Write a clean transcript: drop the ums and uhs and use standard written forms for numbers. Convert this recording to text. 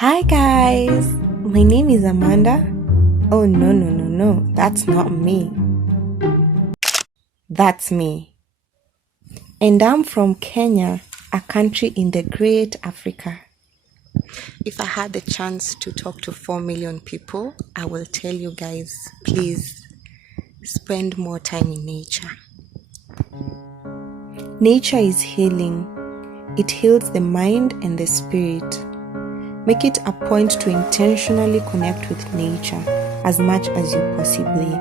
Hi guys, my name is Amanda. Oh no, that's not me. That's me. And I'm from Kenya, a country in the great Africa. If I had the chance to talk to 4 million people, I will tell you guys, please spend more time in nature. Nature is healing. It heals the mind and the spirit. Make it a point to intentionally connect with nature as much as you possibly